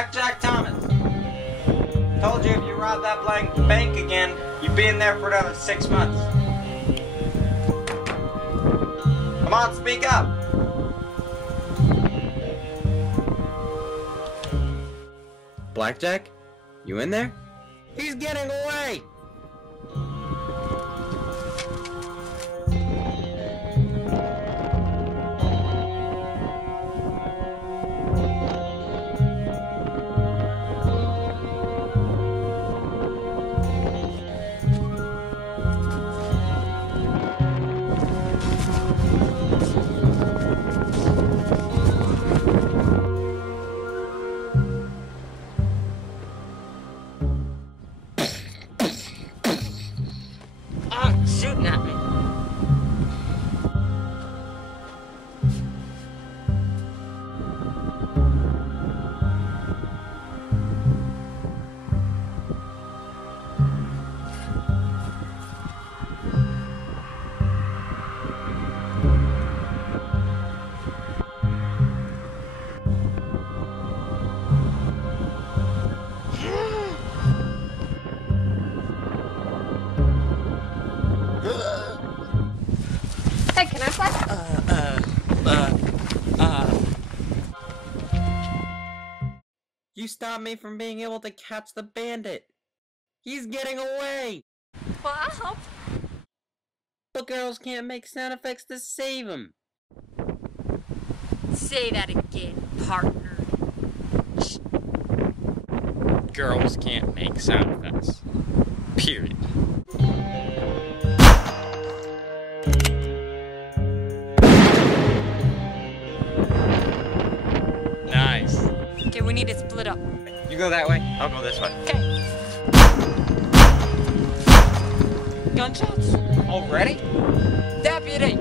Blackjack Thomas. Told you if you rob that blank bank again, you'd be in there for another 6 months. Come on, speak up. Blackjack? You in there? He's getting away! Shooting at me. Hey, can I play? You stopped me from being able to catch the bandit. He's getting away. Well, I'll help. The girls can't make sound effects to save him. Say that again, partner. Girls can't make sound effects. Period. Nice. Okay, we need to split up. You go that way, I'll go this way. Okay. Gunshots? Already? Deputy!